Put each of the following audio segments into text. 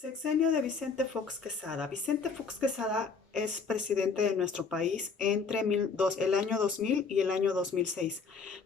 Sexenio de Vicente Fox Quesada. Vicente Fox Quesada es presidente de nuestro país entre el año 2000 y el año 2006.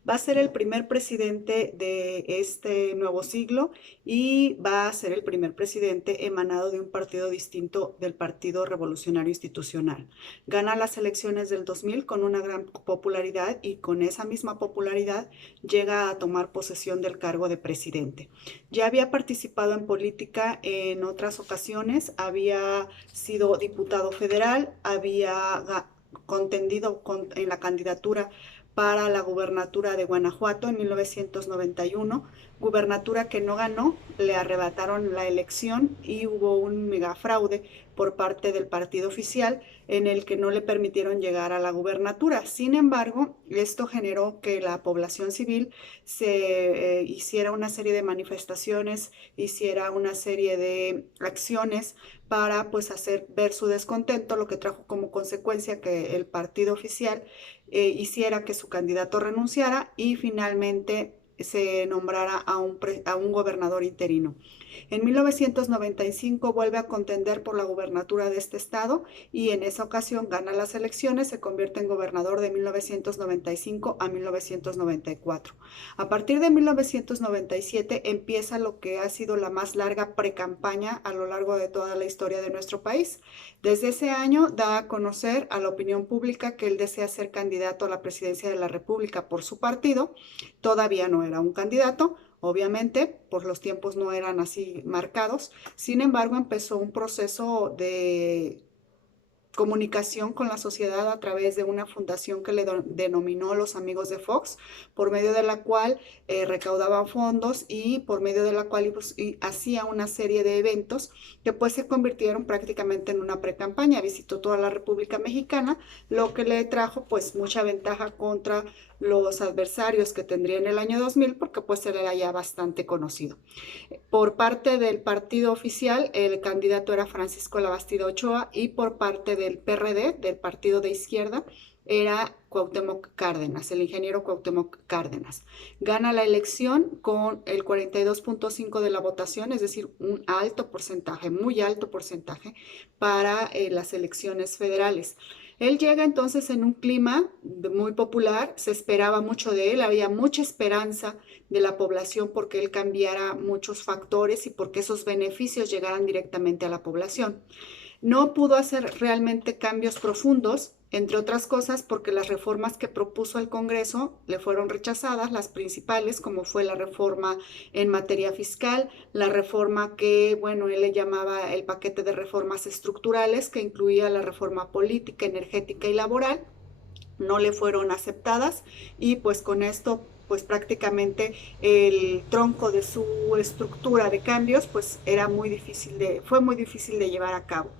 Va a ser el primer presidente de este nuevo siglo y va a ser el primer presidente emanado de un partido distinto del Partido Revolucionario Institucional. Gana las elecciones del 2000 con una gran popularidad y con esa misma popularidad llega a tomar posesión del cargo de presidente. Ya había participado en política en otras ocasiones, había sido diputado federal, había contendido en la candidatura para la gubernatura de Guanajuato en 1991, gubernatura que no ganó, le arrebataron la elección y hubo un megafraude por parte del partido oficial en el que no le permitieron llegar a la gubernatura. Sin embargo, esto generó que la población civil se hiciera una serie de manifestaciones, hiciera una serie de acciones para pues hacer ver su descontento, lo que trajo como consecuencia que el partido oficial hiciera que su candidato renunciara y finalmente se nombrara a un gobernador interino. En 1995 vuelve a contender por la gubernatura de este estado y en esa ocasión gana las elecciones, se convierte en gobernador de 1995 a 1994. A partir de 1997 empieza lo que ha sido la más larga precampaña a lo largo de toda la historia de nuestro país. Desde ese año da a conocer a la opinión pública que él desea ser candidato a la presidencia de la República por su partido. Todavía no era un candidato, obviamente, pues los tiempos no eran así marcados. Sin embargo, empezó un proceso de comunicación con la sociedad a través de una fundación que le denominó Los Amigos de Fox, por medio de la cual recaudaban fondos y por medio de la cual pues, hacía una serie de eventos que pues se convirtieron prácticamente en una pre-campaña. Visitó toda la República Mexicana, lo que le trajo pues mucha ventaja contra los adversarios que tendría en el año 2000 porque pues él era ya bastante conocido. Por parte del partido oficial, el candidato era Francisco Labastida Ochoa y por parte del PRD, del partido de izquierda, era Cuauhtémoc Cárdenas, el ingeniero Cuauhtémoc Cárdenas. Gana la elección con el 42.5 de la votación, es decir, un alto porcentaje, muy alto porcentaje para las elecciones federales. Él llega entonces en un clima muy popular, se esperaba mucho de él, había mucha esperanza de la población porque él cambiara muchos factores y porque esos beneficios llegaran directamente a la población. No pudo hacer realmente cambios profundos, entre otras cosas porque las reformas que propuso al Congreso le fueron rechazadas, las principales, como fue la reforma en materia fiscal, la reforma que, bueno, él le llamaba el paquete de reformas estructurales, que incluía la reforma política, energética y laboral, no le fueron aceptadas y pues con esto pues prácticamente el tronco de su estructura de cambios pues fue muy difícil de llevar a cabo.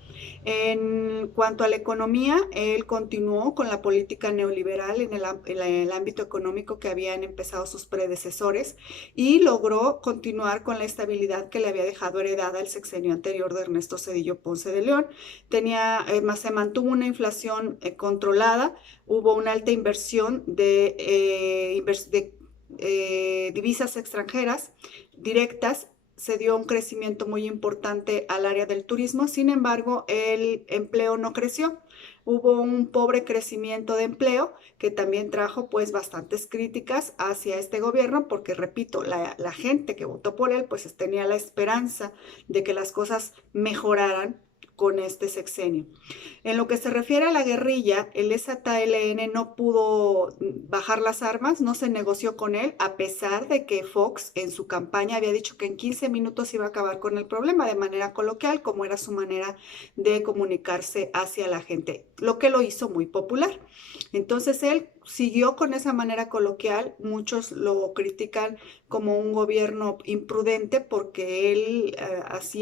En cuanto a la economía, él continuó con la política neoliberal en el ámbito económico que habían empezado sus predecesores y logró continuar con la estabilidad que le había dejado heredada el sexenio anterior de Ernesto Zedillo Ponce de León. Se mantuvo una inflación controlada, hubo una alta inversión de divisas extranjeras directas, se dio un crecimiento muy importante al área del turismo, sin embargo, el empleo no creció. Hubo un pobre crecimiento de empleo que también trajo pues bastantes críticas hacia este gobierno porque, repito, la gente que votó por él pues tenía la esperanza de que las cosas mejoraran con este sexenio. En lo que se refiere a la guerrilla, el EZLN no pudo bajar las armas, no se negoció con él, a pesar de que Fox en su campaña había dicho que en 15 minutos iba a acabar con el problema de manera coloquial, como era su manera de comunicarse hacia la gente, lo que lo hizo muy popular. Entonces él siguió con esa manera coloquial, muchos lo critican como un gobierno imprudente porque él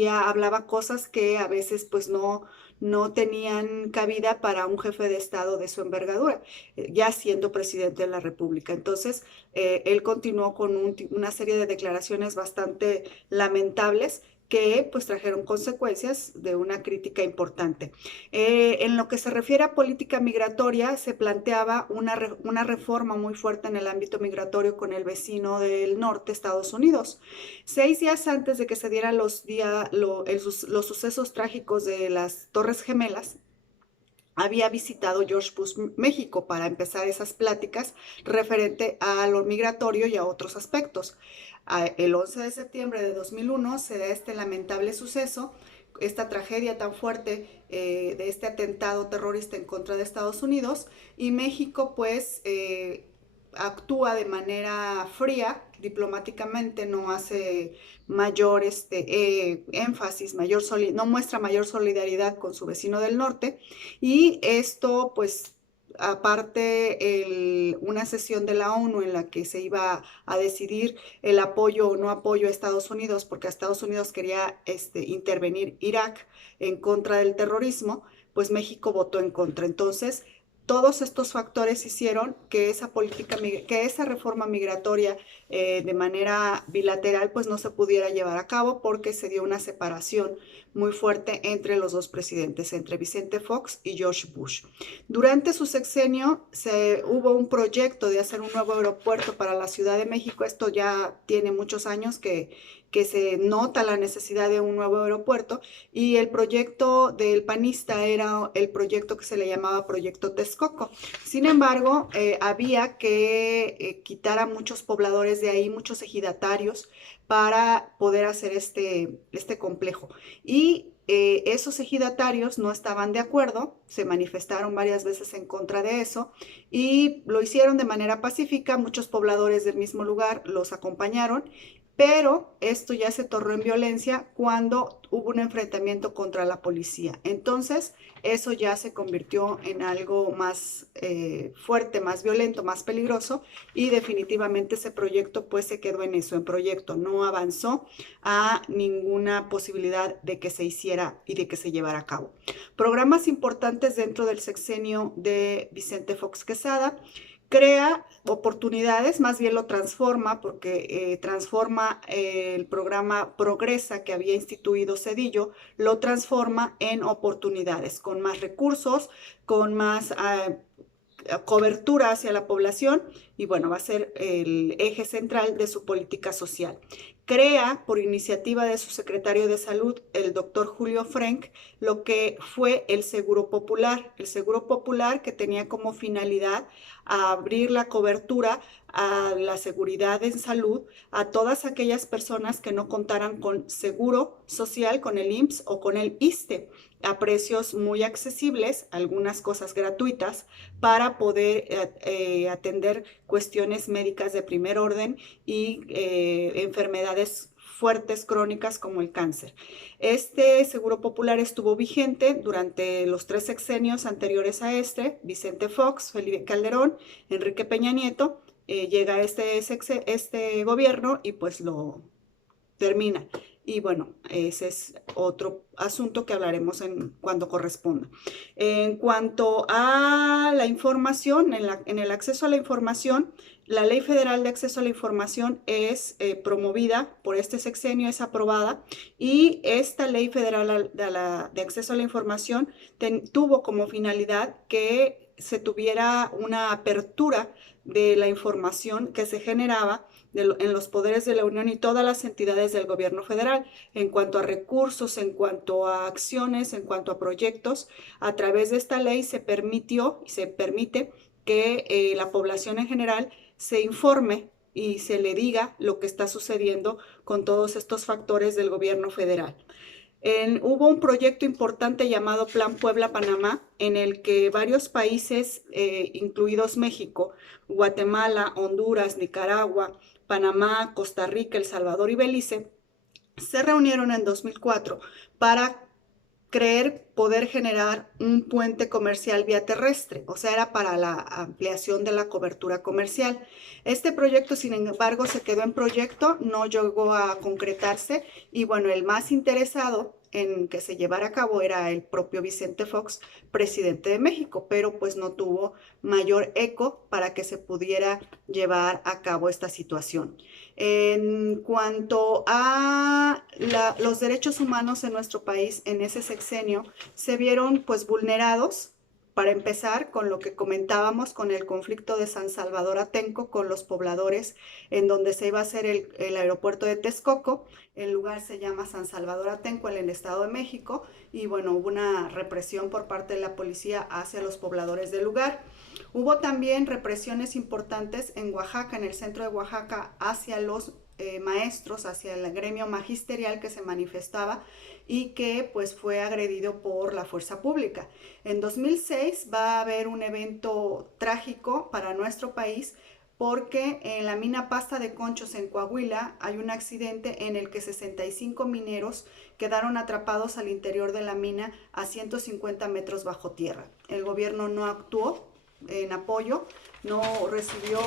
hablaba cosas que a veces pues no tenían cabida para un jefe de Estado de su envergadura, ya siendo presidente de la República. Entonces, él continuó con una serie de declaraciones bastante lamentables que pues trajeron consecuencias de una crítica importante. En lo que se refiere a política migratoria, se planteaba una reforma muy fuerte en el ámbito migratorio con el vecino del norte, Estados Unidos. 6 días antes de que se dieran los sucesos trágicos de las Torres Gemelas, había visitado George Bush México para empezar esas pláticas referente a lo migratorio y a otros aspectos. El 11 de septiembre de 2001 se da este lamentable suceso, esta tragedia tan fuerte de este atentado terrorista en contra de Estados Unidos, y México pues actúa de manera fría, diplomáticamente, no hace mayor énfasis, no muestra mayor solidaridad con su vecino del norte, y esto pues aparte una sesión de la ONU en la que se iba a decidir el apoyo o no apoyo a Estados Unidos, porque Estados Unidos quería intervenir Irak en contra del terrorismo, pues México votó en contra. Entonces, todos estos factores hicieron que esa reforma migratoria de manera bilateral pues no se pudiera llevar a cabo, porque se dio una separación muy fuerte entre los dos presidentes, entre Vicente Fox y George Bush. Durante su sexenio hubo un proyecto de hacer un nuevo aeropuerto para la Ciudad de México. Esto ya tiene muchos años que se nota la necesidad de un nuevo aeropuerto, y el proyecto del panista era el proyecto que se le llamaba Proyecto Texcoco. Sin embargo, había que quitar a muchos pobladores de ahí, muchos ejidatarios, para poder hacer este complejo. Y esos ejidatarios no estaban de acuerdo, se manifestaron varias veces en contra de eso, y lo hicieron de manera pacífica. Muchos pobladores del mismo lugar los acompañaron, pero esto ya se tornó en violencia cuando hubo un enfrentamiento contra la policía. Entonces, eso ya se convirtió en algo más fuerte, más violento, más peligroso, y definitivamente ese proyecto pues se quedó en eso, en proyecto, no avanzó a ninguna posibilidad de que se hiciera y de que se llevara a cabo. Programas importantes dentro del sexenio de Vicente Fox Quesada: crea oportunidades, más bien lo transforma, porque transforma el programa Progresa que había instituido Zedillo, lo transforma en oportunidades, con más recursos, con más cobertura hacia la población, y bueno, va a ser el eje central de su política social. Crea, por iniciativa de su secretario de Salud, el doctor Julio Frenk, lo que fue el Seguro Popular que tenía como finalidad abrir la cobertura a la seguridad en salud a todas aquellas personas que no contaran con seguro social, con el IMSS o con el ISSSTE, a precios muy accesibles, algunas cosas gratuitas, para poder atender cuestiones médicas de primer orden y enfermedades fuertes crónicas como el cáncer. Este Seguro Popular estuvo vigente durante los 3 sexenios anteriores a Vicente Fox, Felipe Calderón, Enrique Peña Nieto. Llega este gobierno y pues lo termina. Y bueno, ese es otro asunto que hablaremos cuando corresponda. En cuanto a la información, en el acceso a la información, la Ley Federal de Acceso a la Información es promovida por este sexenio, es aprobada, y esta Ley Federal de Acceso a la Información tuvo como finalidad que se tuviera una apertura de la información que se generaba en los poderes de la Unión y todas las entidades del gobierno federal, en cuanto a recursos, en cuanto a acciones, en cuanto a proyectos. A través de esta ley se permitió y se permite que la población en general se informe y se le diga lo que está sucediendo con todos estos factores del gobierno federal. Hubo un proyecto importante llamado Plan Puebla-Panamá, en el que varios países, incluidos México, Guatemala, Honduras, Nicaragua, Panamá, Costa Rica, El Salvador y Belice, se reunieron en 2004 para poder generar un puente comercial vía terrestre, o sea, era para la ampliación de la cobertura comercial. Este proyecto, sin embargo, se quedó en proyecto, no llegó a concretarse y bueno, el más interesado en que se llevara a cabo era el propio Vicente Fox, presidente de México, pero pues no tuvo mayor eco para que se pudiera llevar a cabo esta situación. En cuanto a los derechos humanos en nuestro país en ese sexenio, se vieron pues vulnerados. Para empezar, con lo que comentábamos, con el conflicto de San Salvador Atenco, con los pobladores, en donde se iba a hacer el aeropuerto de Texcoco. El lugar se llama San Salvador Atenco, en el Estado de México, y bueno, hubo una represión por parte de la policía hacia los pobladores del lugar. Hubo también represiones importantes en Oaxaca, en el centro de Oaxaca, hacia los maestros, hacia el gremio magisterial que se manifestaba y que pues fue agredido por la fuerza pública. En 2006 va a haber un evento trágico para nuestro país porque en la mina Pasta de Conchos en Coahuila hay un accidente en el que 65 mineros quedaron atrapados al interior de la mina a 150 metros bajo tierra. El gobierno no actuó en apoyo, no recibió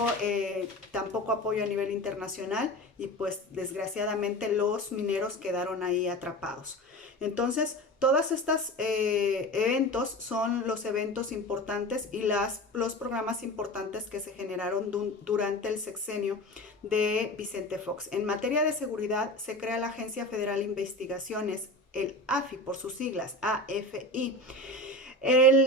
tampoco apoyo a nivel internacional y pues desgraciadamente los mineros quedaron ahí atrapados. Entonces, todos estos eventos son los eventos importantes y los programas importantes que se generaron durante el sexenio de Vicente Fox. En materia de seguridad, se crea la Agencia Federal de Investigaciones, el AFI por sus siglas, AFI.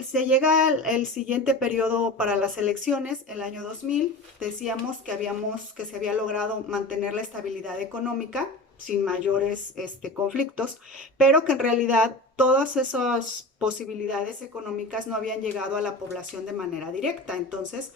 Se llega el siguiente periodo para las elecciones, el año 2000. Decíamos que se había logrado mantener la estabilidad económica sin mayores conflictos, pero que en realidad todas esas posibilidades económicas no habían llegado a la población de manera directa. Entonces,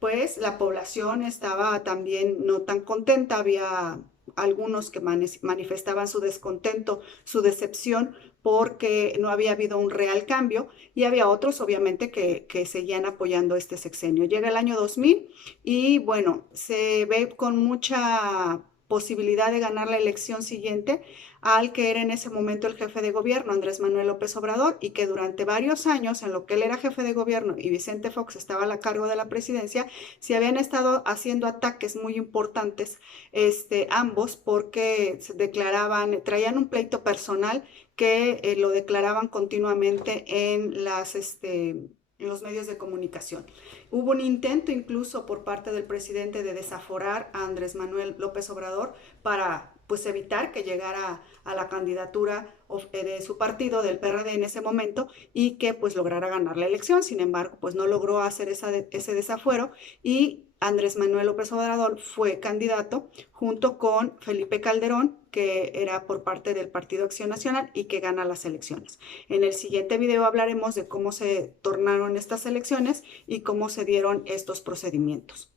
pues la población estaba también no tan contenta, había algunos que manifestaban su descontento, su decepción, porque no había habido un real cambio, y había otros, obviamente, que seguían apoyando este sexenio. Llega el año 2000 y, bueno, se ve con mucha posibilidad de ganar la elección siguiente al que era en ese momento el jefe de gobierno, Andrés Manuel López Obrador, y que durante varios años, en lo que él era jefe de gobierno y Vicente Fox estaba a cargo de la presidencia, se habían estado haciendo ataques muy importantes ambos, porque se declaraban, traían un pleito personal que lo declaraban continuamente en los medios de comunicación. Hubo un intento incluso por parte del presidente de desaforar a Andrés Manuel López Obrador para pues evitar que llegara a la candidatura de su partido, del PRD en ese momento, y que pues lograra ganar la elección. Sin embargo, pues no logró hacer ese desafuero y Andrés Manuel López Obrador fue candidato junto con Felipe Calderón, que era por parte del Partido Acción Nacional y que gana las elecciones. En el siguiente video hablaremos de cómo se tornaron estas elecciones y cómo se dieron estos procedimientos.